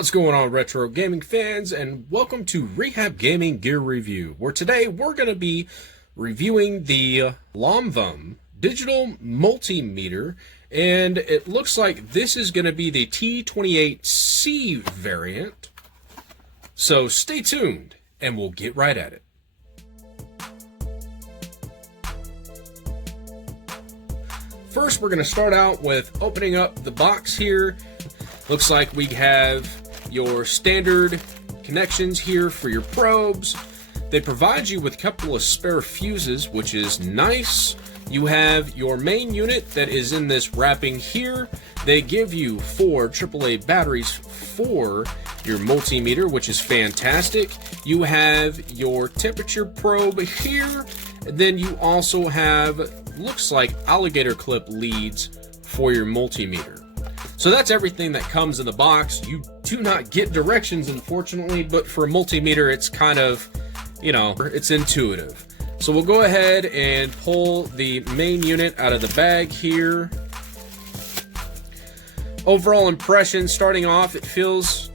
What's going on, retro gaming fans, and welcome to Rehab Gaming Gear Review, where today we're going to be reviewing the Lomvum digital multimeter, and it looks like this is going to be the T28C variant. So stay tuned and we'll get right at it. First, we're going to start out with opening up the box here. Looks like we have your standard connections here for your probes. They provide you with a couple of spare fuses, which is nice. You have your main unit that is in this wrapping here. They give you 4 AAA batteries for your multimeter, which is fantastic. You have your temperature probe here. And then you also have, looks like, alligator clip leads for your multimeter. So that's everything that comes in the box. You do not get directions, unfortunately, but for a multimeter, it's kind of, you know, it's intuitive. So we'll go ahead and pull the main unit out of the bag here. Overall impression, starting off, it feels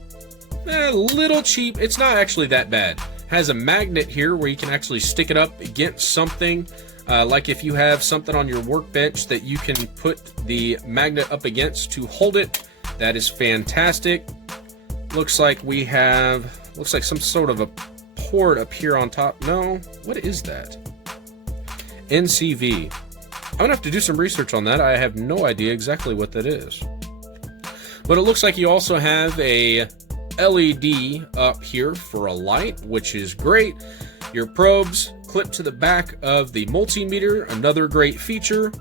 a little cheap. It's not actually that bad. It has a magnet here where you can actually stick it up against something. Like if you have something on your workbench that you can put the magnet up against to hold it, that is fantastic. Looks like we have, looks like some sort of a port up here on top. No, what is that? NCV. I'm gonna have to do some research on that. I have no idea exactly what that is. But it looks like you also have a LED up here for a light, which is great. Your probes clip to the back of the multimeter, another great feature.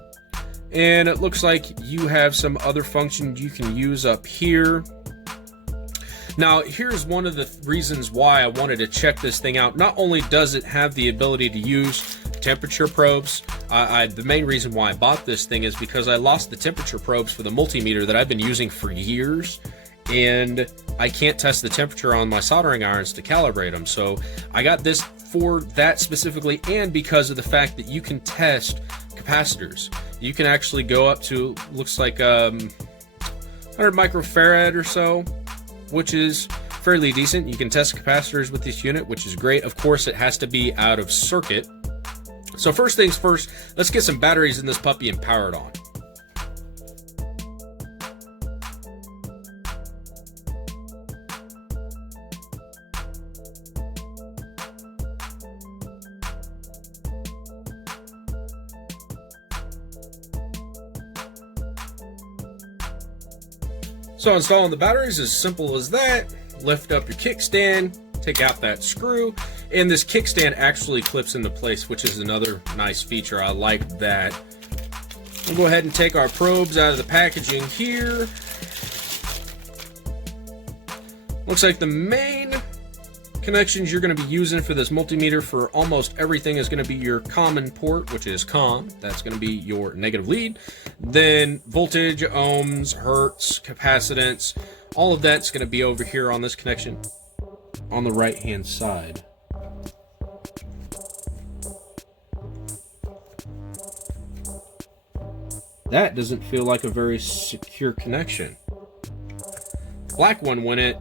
And it looks like you have some other functions you can use up here. Now, here's one of the reasons why I wanted to check this thing out. Not only does it have the ability to use temperature probes, the main reason why I bought this thing is because I lost the temperature probes for the multimeter that I've been using for years, and I can't test the temperature on my soldering irons to calibrate them. So I got this for that specifically, and because of the fact that you can test capacitors. You can actually go up to, looks like 100 microfarad or so, which is fairly decent. You can test capacitors with this unit, which is great. Of course, it has to be out of circuit. So first things first, let's get some batteries in this puppy and power it on. So installing the batteries is as simple as that. Lift up your kickstand, take out that screw, and this kickstand actually clips into place, which is another nice feature. I like that. We'll go ahead and take our probes out of the packaging here. Looks like the main connections you're going to be using for this multimeter for almost everything is going to be your common port, which is COM. That's going to be your negative lead. Then voltage, ohms, hertz, capacitance, all of that's going to be over here on this connection on the right hand side. That doesn't feel like a very secure connection. Black one went it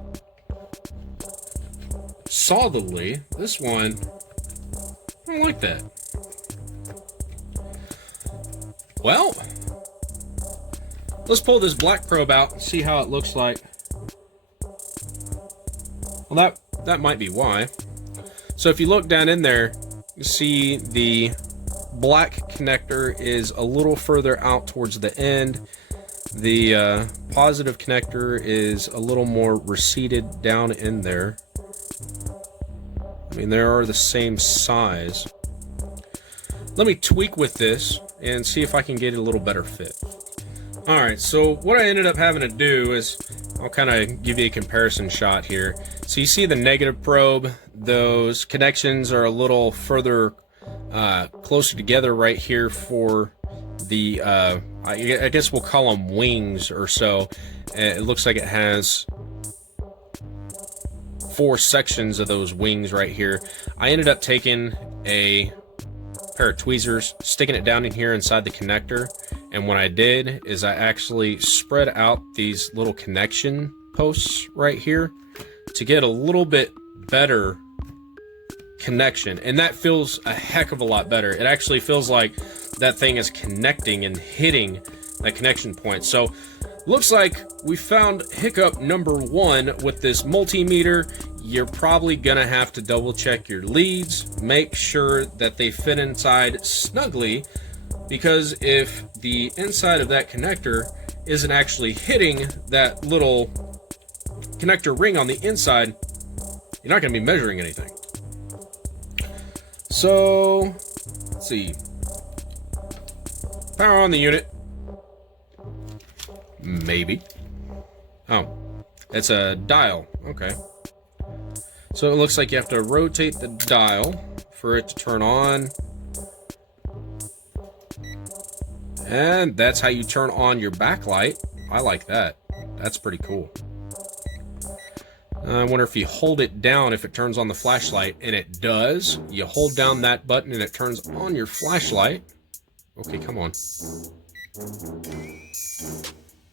solidly. This one, I don't like that. Well, let's pull this black probe out and see how it looks like. Well, that might be why. So if you look down in there, you see the black connector is a little further out towards the end. The positive connector is a little more receded down in there. I mean, they are the same size. Let me tweak with this and see if I can get it a little better fit. Alright, so what I ended up having to do is, I'll kind of give you a comparison shot here. So you see the negative probe, those connections are a little further closer together right here for the, I guess we'll call them wings or so. It looks like it has 4 sections of those wings right here. I ended up taking a pair of tweezers, sticking it down in here inside the connector, and what I did is I actually spread out these little connection posts right here to get a little bit better connection, and that feels a heck of a lot better. It actually feels like that thing is connecting and hitting that connection point. So looks like we found hiccup number 1 with this multimeter. You're probably gonna have to double check your leads, make sure that they fit inside snugly, because if the inside of that connector isn't actually hitting that little connector ring on the inside, you're not gonna be measuring anything. So let's see, power on the unit. Maybe. Oh, it's a dial. Okay. So it looks like you have to rotate the dial for it to turn on. And that's how you turn on your backlight. I like that. That's pretty cool. I wonder if you hold it down if it turns on the flashlight, and it does. You hold down that button and it turns on your flashlight. Okay, come on.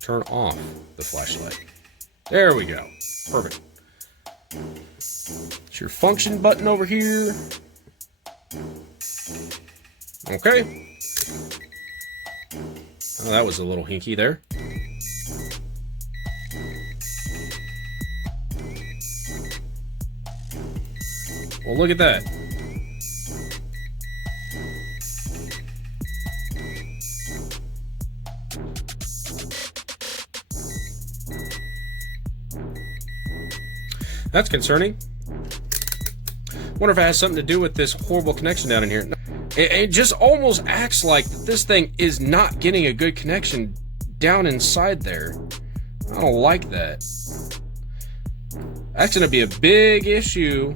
Turn off the flashlight. There we go. Perfect. It's your function button over here. Okay. Oh, that was a little hinky there. Well, look at that. That's concerning. Wonder if it has something to do with this horrible connection down in here. It just almost acts like this thing is not getting a good connection down inside there. I don't like that. That's going to be a big issue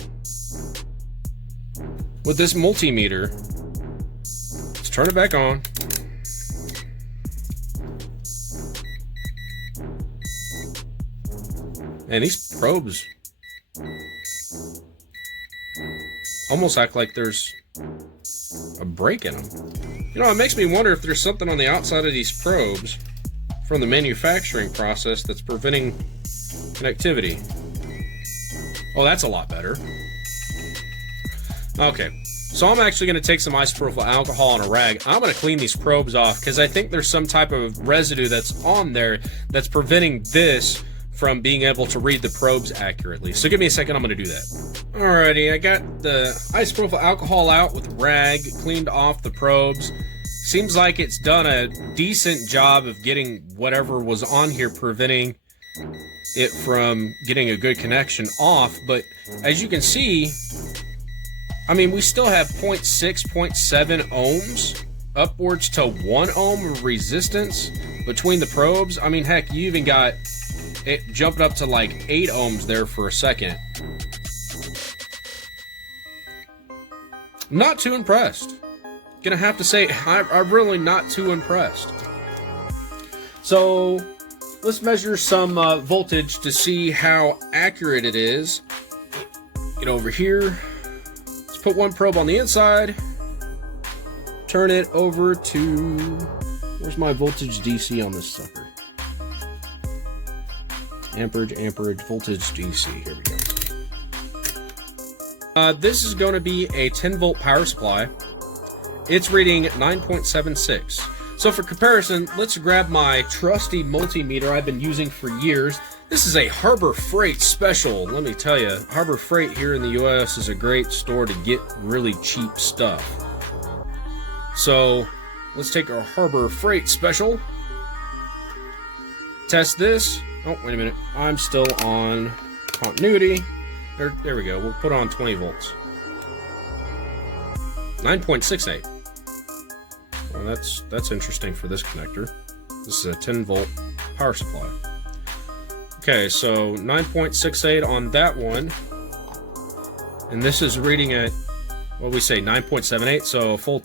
with this multimeter. Let's turn it back on. Man, these probes almost act like there's a break in them. You know, it makes me wonder if there's something on the outside of these probes from the manufacturing process that's preventing connectivity. Oh, that's a lot better. Okay, so I'm actually going to take some isopropyl alcohol and a rag. I'm going to clean these probes off because I think there's some type of residue that's on there that's preventing this from being able to read the probes accurately. So give me a second, I'm going to do that. Alrighty, I got the isopropyl alcohol out with rag, cleaned off the probes. Seems like it's done a decent job of getting whatever was on here, preventing it from getting a good connection off. But as you can see, I mean, we still have 0.6, 0.7 ohms, upwards to 1 ohm of resistance between the probes. I mean, heck, you even got it jumped up to like 8 ohms there for a second. Not too impressed. Gonna have to say, I'm really not too impressed. So let's measure some voltage to see how accurate it is. Get over here. Let's put one probe on the inside. Turn it over to... Where's my voltage DC on this sucker? Amperage, voltage DC. Here we go. This is going to be a 10 volt power supply. It's reading 9.76. So for comparison, let's grab my trusty multimeter I've been using for years. This is a Harbor Freight special. Let me tell you, Harbor Freight here in the US is a great store to get really cheap stuff. So let's take our Harbor Freight special. Test this. Oh, wait a minute. I'm still on continuity. There we go. We'll put on 20 volts. 9.68. Well, that's interesting for this connector. This is a 10 volt power supply. Okay, so 9.68 on that one. And this is reading at, what we say, 9.78, so a full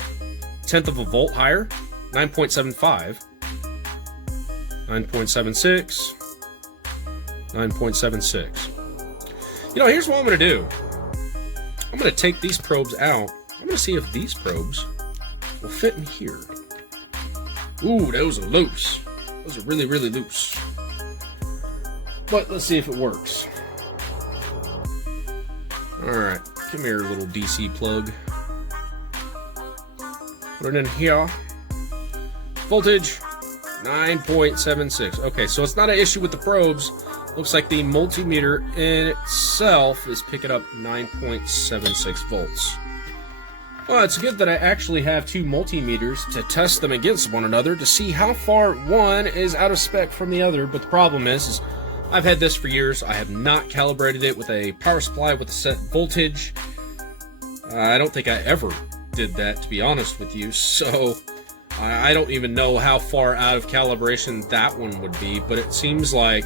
tenth of a volt higher. 9.75. 9.76. 9.76. You know, here's what I'm going to do. I'm going to take these probes out. I'm going to see if these probes will fit in here. Ooh, those are loose. Those are really, really loose. but let's see if it works. Alright, come here, little DC plug. Put it in here. Voltage, 9.76. Okay, so it's not an issue with the probes. Looks like the multimeter in itself is picking up 9.76 volts. Well, it's good that I actually have two multimeters to test them against one another to see how far one is out of spec from the other. But the problem is I've had this for years. I have not calibrated it with a power supply with a set voltage. I don't think I ever did that, to be honest with you. So I don't even know how far out of calibration that one would be, but it seems like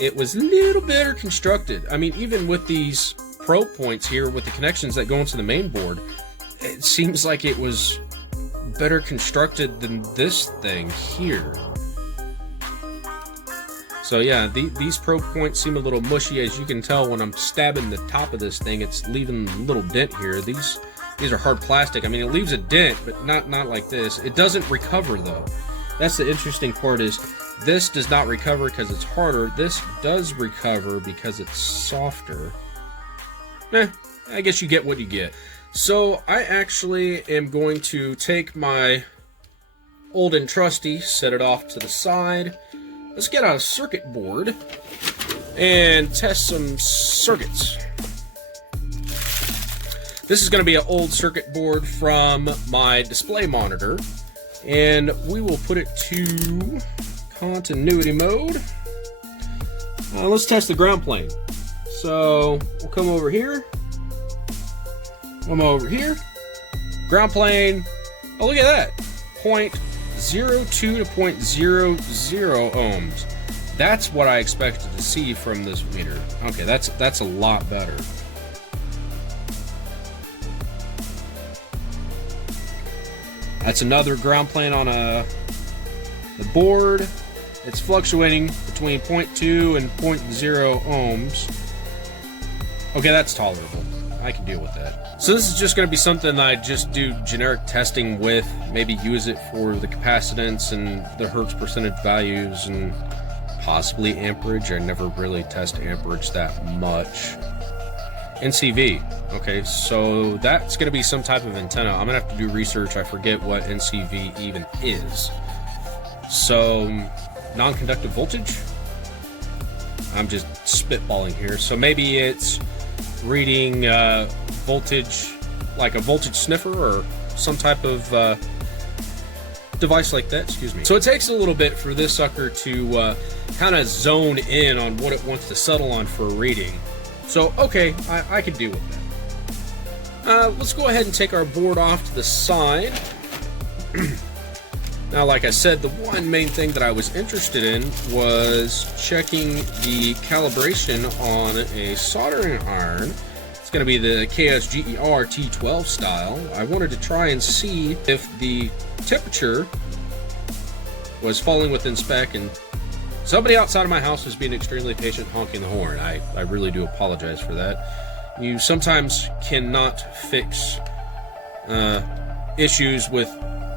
it was a little better constructed. I mean, even with these probe points here with the connections that go into the main board, it seems like it was better constructed than this thing here. So yeah, these probe points seem a little mushy. As you can tell, when I'm stabbing the top of this thing, it's leaving a little dent here. These are hard plastic. I mean, it leaves a dent, but not like this. It doesn't recover though. That's the interesting part, is this does not recover because it's harder. This does recover because it's softer. I guess you get what you get. So I actually am going to take my old and trusty, set it off to the side. Let's get out a circuit board and test some circuits. This is going to be an old circuit board from my display monitor, and we will put it to continuity mode. Let's test the ground plane. So we'll come over here. Come over here. Ground plane. Oh, look at that. 0.02 to 0.00 ohms. That's what I expected to see from this meter. Okay, that's a lot better. That's another ground plane on the board. It's fluctuating between 0.2 and 0.0 ohms. Okay, that's tolerable. I can deal with that. So this is just going to be something I just do generic testing with, maybe use it for the capacitance and the hertz percentage values and possibly amperage. I never really test amperage that much. NCV. Okay, so that's going to be some type of antenna. I'm going to have to do research. I forget what NCV even is. So, non-conductive voltage? I'm just spitballing here. So maybe it's reading voltage, like a voltage sniffer or some type of device like that. Excuse me. So it takes a little bit for this sucker to kind of zone in on what it wants to settle on for a reading. So, okay, I can deal with that. Let's go ahead and take our board off to the side. Now, like I said, the one main thing that I was interested in was checking the calibration on a soldering iron. It's going to be the KSGER T12 style. I wanted to try and see if the temperature was falling within spec, and somebody outside of my house is being extremely patient honking the horn. I really do apologize for that. You sometimes cannot fix issues with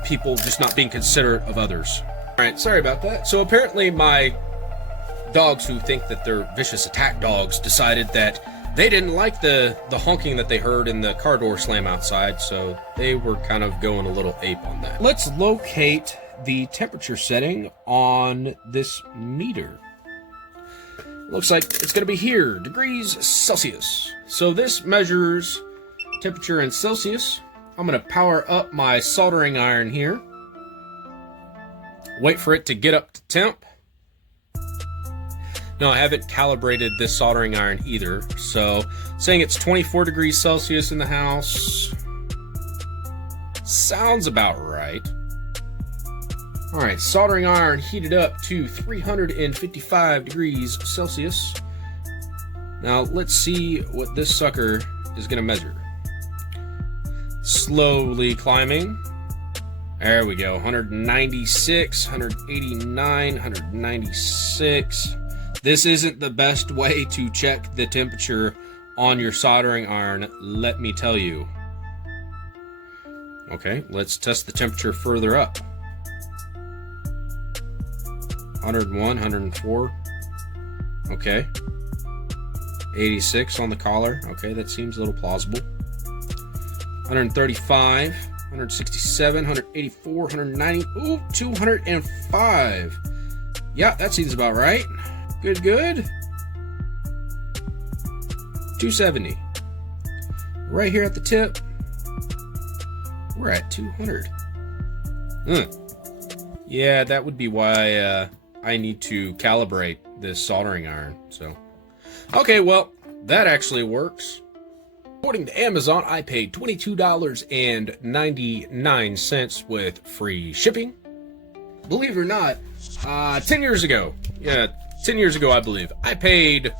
people just not being considerate of others. Alright, sorry about that. So apparently my dogs, who think that they're vicious attack dogs, decided that they didn't like the honking that they heard in the car door slam outside, so they were kind of going a little ape on that. Let's locate the temperature setting on this meter. Looks like it's going to be here, degrees Celsius. So this measures temperature in Celsius. I'm going to power up my soldering iron here. Wait for it to get up to temp. No, I haven't calibrated this soldering iron either. So saying it's 24 degrees Celsius in the house sounds about right. Alright, soldering iron heated up to 355 degrees Celsius. Now let's see what this sucker is going to measure. Slowly climbing. There we go. 196, 189, 196. This isn't the best way to check the temperature on your soldering iron, let me tell you. Okay, let's test the temperature further up. 101, 104. Okay. 86 on the collar. Okay, that seems a little plausible. 135, 167, 184, 190, ooh, 205. Yeah, that seems about right. Good, good. 270. Right here at the tip, we're at 200. Yeah, that would be why I need to calibrate this soldering iron. So, okay, well, that actually works. According to Amazon, I paid $22.99 with free shipping. Believe it or not, 10 years ago, I believe, I paid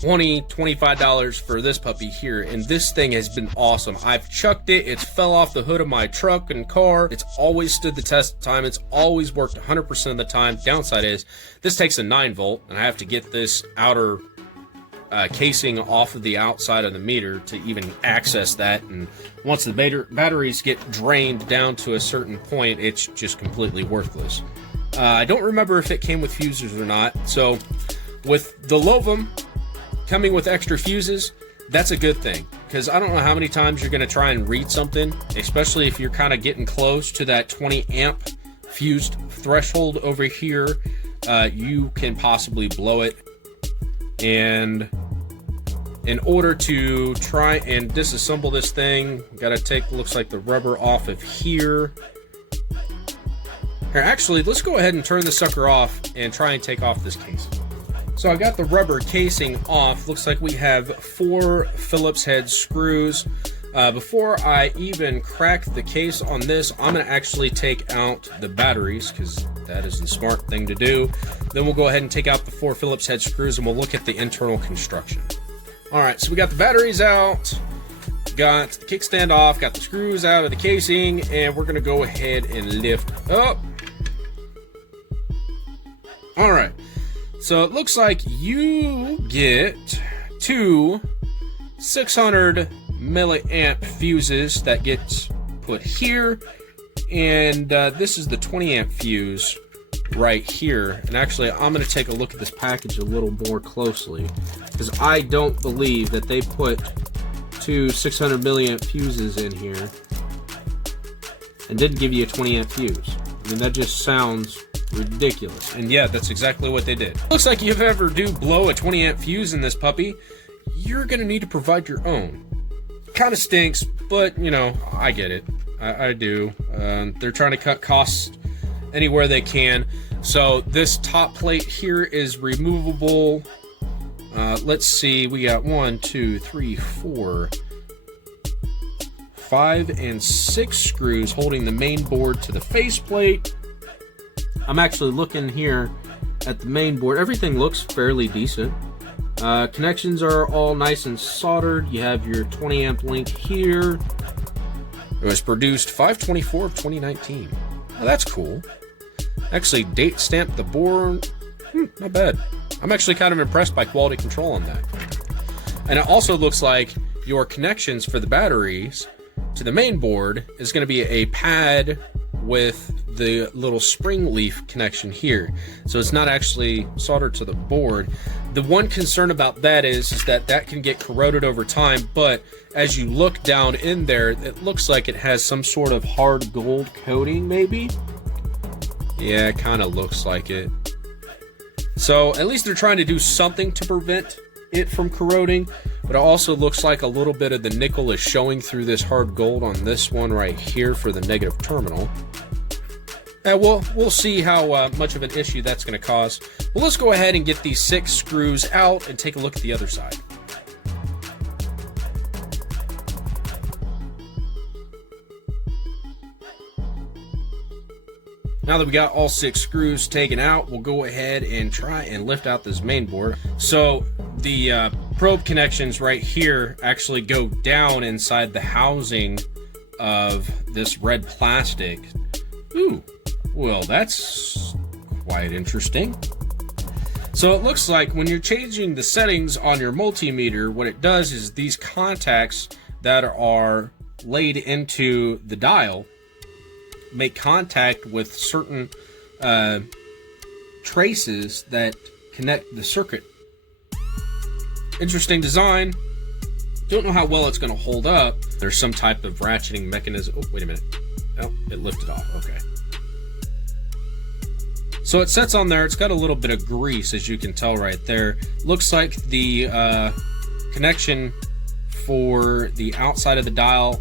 $25 for this puppy here, and this thing has been awesome. I've chucked it, it's fell off the hood of my truck and car, it's always stood the test of time, it's always worked 100% of the time. Downside is, this takes a 9-volt, and I have to get this outer casing off of the outside of the meter to even access that, and once the batteries get drained down to a certain point, it's just completely worthless. I don't remember if it came with fuses or not, so with the Lomvum coming with extra fuses, that's a good thing, because I don't know how many times you're going to try and read something, especially if you're kind of getting close to that 20 amp fused threshold over here. You can possibly blow it, and in order to try and disassemble this thing, got to take, looks like, the rubber off of here. Here, actually, let's go ahead and turn the sucker off and try and take off this casing. So I got the rubber casing off. Looks like we have 4 Phillips head screws. Before I even crack the case on this, I'm going to actually take out the batteries, because that is the smart thing to do. Then we'll go ahead and take out the 4 Phillips head screws, and we'll look at the internal construction. Alright, so we got the batteries out, got the kickstand off, got the screws out of the casing, and we're going to go ahead and lift up. Alright, so it looks like you get 2 600 milliamp fuses that gets put here, and this is the 20 amp fuse right here. And actually, I'm going to take a look at this package a little more closely, because I don't believe that they put 2 600 milliamp fuses in here and didn't give you a 20 amp fuse. I mean, that just sounds ridiculous. And yeah, that's exactly what they did. Looks like if you ever do blow a 20 amp fuse in this puppy, you're going to need to provide your own. Kind of stinks, but you know, I get it. I do. They're trying to cut costs anywhere they can. So this top plate here is removable. Let's see, we got 1, 2, 3, 4, 5, and 6 screws holding the main board to the faceplate. I'm actually looking here at the main board. Everything looks fairly decent. Connections are all nice and soldered. You have your 20 amp link here. It was produced 5/24 of 2019. Now that's cool. Actually, date stamped the board. Not bad. I'm actually kind of impressed by quality control on that. And it also looks like your connections for the batteries to the main board is going to be a pad with the little spring leaf connection here. So it's not actually soldered to the board. The one concern about that is that that can get corroded over time, but as you look down in there, it looks like it has some sort of hard gold coating, maybe? Yeah, it kind of looks like it. So at least they're trying to do something to prevent it from corroding, but it also looks like a little bit of the nickel is showing through this hard gold on this one right here for the negative terminal. We'll see how much of an issue that's going to cause. Well, let's go ahead and get these 6 screws out and take a look at the other side. Now that we got all 6 screws taken out, we'll go ahead and try and lift out this main board. So the probe connections right here actually go down inside the housing of this red plastic. Ooh, well, that's quite interesting. So it looks like when you're changing the settings on your multimeter, what it does is these contacts that are laid into the dial make contact with certain traces that connect the circuit Interesting design. Don't know how well it's going to hold up. There's some type of ratcheting mechanism. Oh, wait a minute. Oh, it lifted off. Okay. So it sets on there. It's got a little bit of grease, as you can tell right there. Looks like the connection for the outside of the dial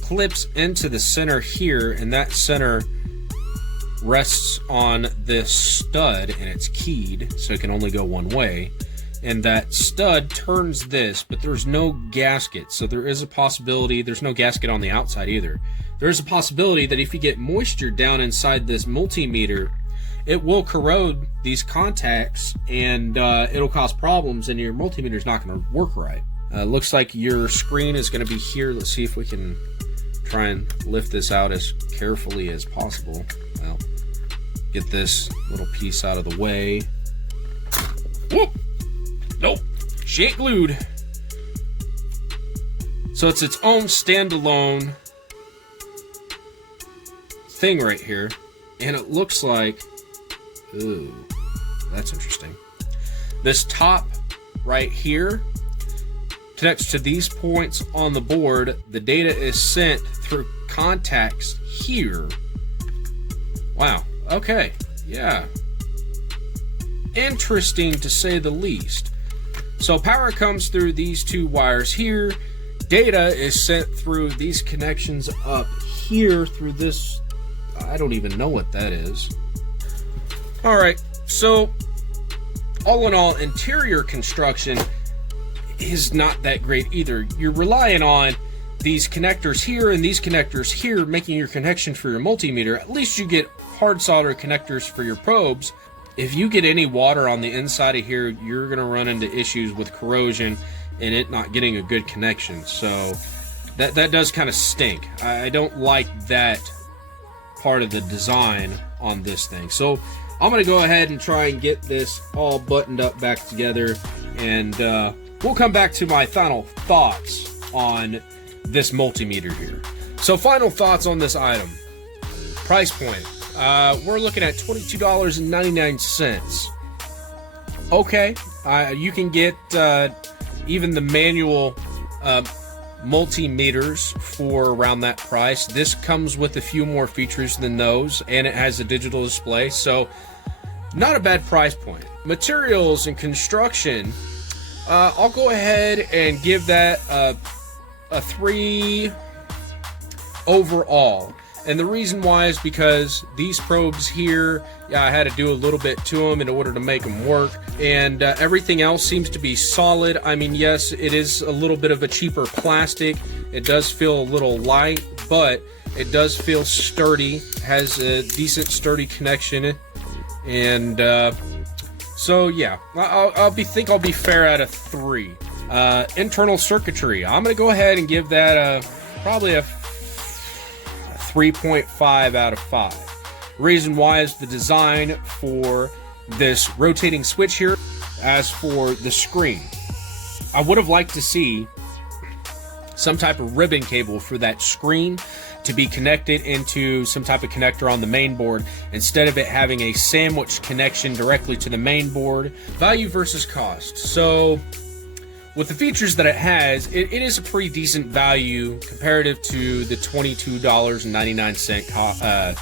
clips into the center here, and that center rests on this stud, and it's keyed, so it can only go one way. And that stud turns this, but there's no gasket, so there is a possibility. There's no gasket on the outside either. There is a possibility that if you get moisture down inside this multimeter, it will corrode these contacts, and it'll cause problems, and your multimeter is not going to work right. Looks like your screen is going to be here. Let's see if we can try and lift this out as carefully as possible. Well, get this little piece out of the way. Whoop! Nope, she ain't glued. So it's its own standalone thing right here, and it looks like, ooh, that's interesting. This top right here connects to these points on the board. The data is sent through contacts here. Wow, okay, yeah. Interesting to say the least. So power comes through these two wires here. Data is sent through these connections up here through this, I don't even know what that is. All right, so all in all, interior construction is not that great either. You're relying on these connectors here and these connectors here making your connection for your multimeter. At least you get hard solder connectors for your probes. If you get any water on the inside of here, you're going to run into issues with corrosion and it not getting a good connection. So that does kind of stink. I don't like that part of the design on this thing. So I'm going to go ahead and try and get this all buttoned up back together, and we'll come back to my final thoughts on this multimeter here. So final thoughts on this item. Price point. We're looking at $22.99. Okay, you can get even the manual multimeters for around that price. This comes with a few more features than those, and it has a digital display, so not a bad price point. Materials and construction, I'll go ahead and give that a 3 overall. And the reason why is because these probes here, I had to do a little bit to them in order to make them work, and everything else seems to be solid. I mean, yes, it is a little bit of a cheaper plastic. It does feel a little light, but it does feel sturdy, has a decent sturdy connection, and so yeah, I'll be fair at a 3. Internal circuitry, I'm gonna go ahead and give that probably a 3.5 out of 5. Reason why is the design for this rotating switch here. As for the screen, I would have liked to see some type of ribbon cable for that screen to be connected into some type of connector on the main board, instead of it having a sandwich connection directly to the main board. Value versus cost. So with the features that it has, it is a pretty decent value comparative to the $22.99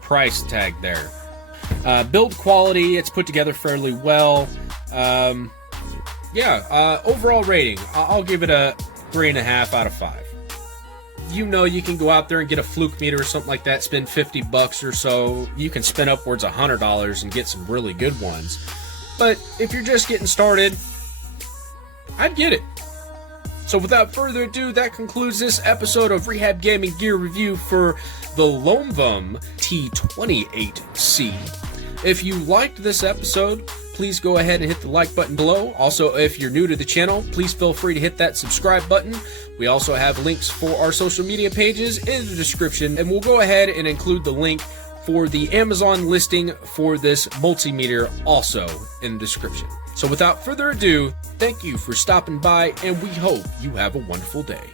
price tag there. Build quality, it's put together fairly well. Overall rating, I'll give it a 3.5 out of 5. You know, you can go out there and get a fluke meter or something like that, spend $50 or so. You can spend upwards of $100 and get some really good ones. But if you're just getting started, I'd get it. So without further ado, that concludes this episode of Rehab Gaming Gear Review for the Lomvum T 28C. If you liked this episode, please go ahead and hit the like button below. Also, if you're new to the channel, please feel free to hit that subscribe button. We also have links for our social media pages in the description, and we'll go ahead and include the link for the Amazon listing for this multimeter also in the description. So without further ado, thank you for stopping by, and we hope you have a wonderful day.